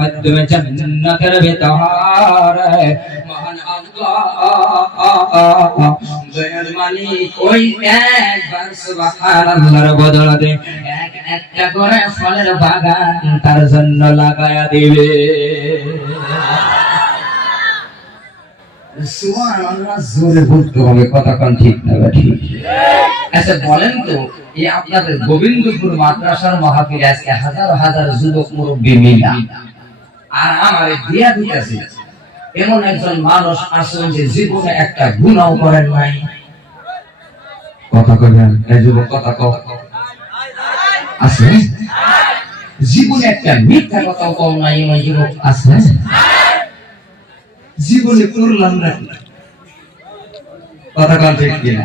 মাধ্যমে জান্নাতের মহান আল্লাহ ওই একবার এক একটা করে ফলের বাগান তার জন্য লাগায়া দিবে সুবহানাল্লাহ জোরে বলতে হবে কথা কতক্ষণ ঠিক না ঠিক আচ্ছা বলেন তো এই আপনাদের গোবিন্দপুর মাদ্রাসার মাহফিলে আজকে হাজার হাজার যুবক মুরব্বী মিলা। আর আমার দিয়া দিতেছে এমন একজন মানুষ আসেন যে জীবনে একটা গুণাও করেন নাই। কথা কবেন এই যুবক কথা কও। আছে? জীবনে একটা মিথ্যা কথা কও নাই এমন যুবক আছে? জীবনে করলাম না কথা কন ঠিক কিনা?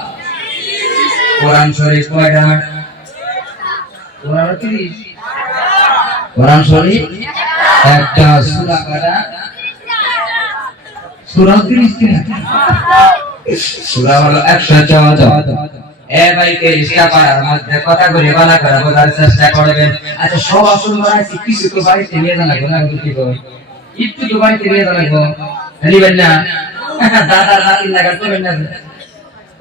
কোরআন শরীফ কয়টা? কোরআন তিরিশ কোরআন শরীফ একটা সূরা কয়টা? সূরা তিরিশ সূরা হলো একশো চৌদ্দ। এ ভাই তেইশটা পাড়ার মধ্যে কথা বলে বালা করে বোঝার চেষ্টা করবেন। আচ্ছা সব সুন্দর আছে কিছু তো বাড়িতে নিয়ে যাওয়া লাগবে না কি করবে? একটু তো বাড়িতে নিয়ে যাওয়া লাগবে। না। দাদা নাতি লাগা করবেন না।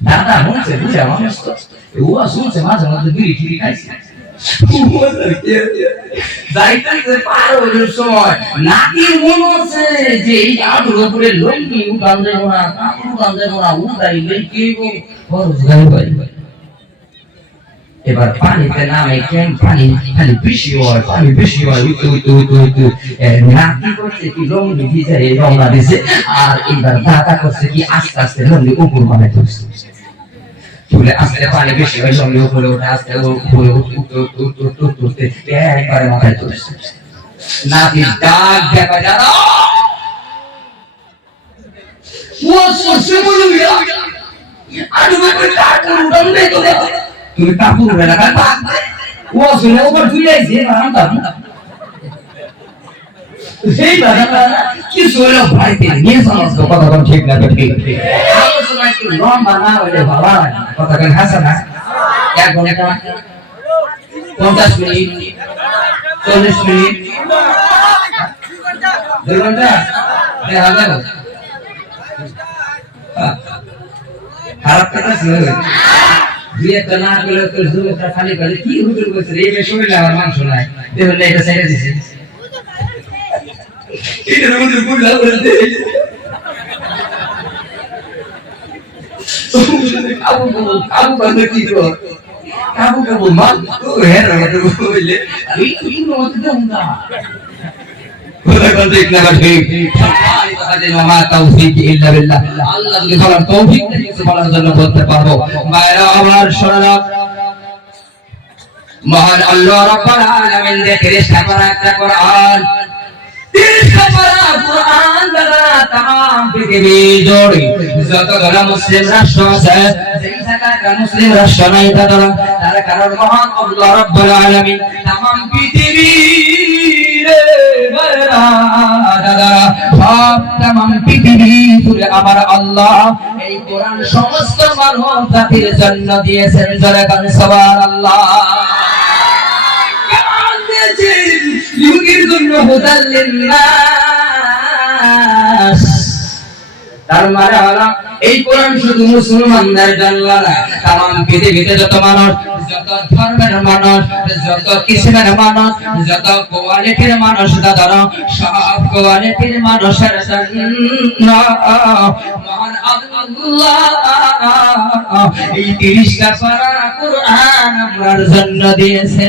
দাদা মনছে বুঝে মানুষ তো ও শুনছে মাঝে মধ্যে বিড়ি টিড়ি খাইছে সময় এবার পানিতে নামে কেন পানি খালি বেশি হয়, পানি বেশি হয় উঠতে উঠতে উঠতে উঠতে নাতি করছে কি? লঙ্গি ভিজে, রওনা দিছে। আর এবার দাদা করছে কি? আস্তে আস্তে লঙ্গি উপর মানে করছে তুলে আস্তে পানি বেশি হয় লঙ্গি উপরে উঠে আস্তে উপরে উঠতে উঠতে উঠতে উঠতে একবারে মাথায় তুলেছে নাতি ডাক দেখা যারা ও সরষে বলুন আলু বেগুন কাটুন দন্দে তো দেখো তুমি কাপড় উড়ে পাক ও শুনে ওপর তুলে আইছে সেই বাজাটা কি শুনে ভাইতে নিয়ে সমস্ত কথা কোন ঠিক না ঠিক আলোচনা একটু লম্বা না হয় না। কথা কোন হাসা না। এক ঘণ্টা পঞ্চাশ মিনিট চল্লিশ মিনিট। দুই ঘণ্টা? দেখা গেল খারাপ কথা ছিল দুই একটা না করলে তো যুবকটা খালি করে। কি হুজুর করছে এই বেশ আমার মাংস নাই দেখুন এটা ছেড়ে দিছে। এটা হুজুর বুঝলা বলতে কাবু মা তো মতো দেউন না। কথা বলতে ঠিক মা তৌফিক আল্লাহ যদি বলার তৌফিক বলার জন্য বলতে পারব। মায়েরা, আমার শরণা মহান আল্লাহ রাব্বুল আলামিন যে 30 পারা একটা কোরআন 30 পারা কোরআন দ্বারা তাম পৃথিবী জুড়ে যতগুলো মুসলিম রাষ্ট্র আছে, যেই জায়গাটা মুসলিম রাষ্ট্র নাই তারা তার কারণ মহান আল্লাহ রাব্বুল আলামিন তাম পৃথিবী আল্লাহ। সমস্ত মানব জাতির জন্য দিয়েছেন যুগের জন্য হুদাল লিন্নাস তার মানে হলো, এই কোরআন শুধু মুসলমানদের জন্য না তাম পৃথিবীতে যত মানুষ, যত ধর্মের মানুষ, যত কিসমের মানুষ, যত কোয়ালিটির মানুষ, দাদা, সব কোয়ালিটির মানুষের জন্য মহান এই তিরিশটা পারা কোরআন আমার জন্য দিয়েছে।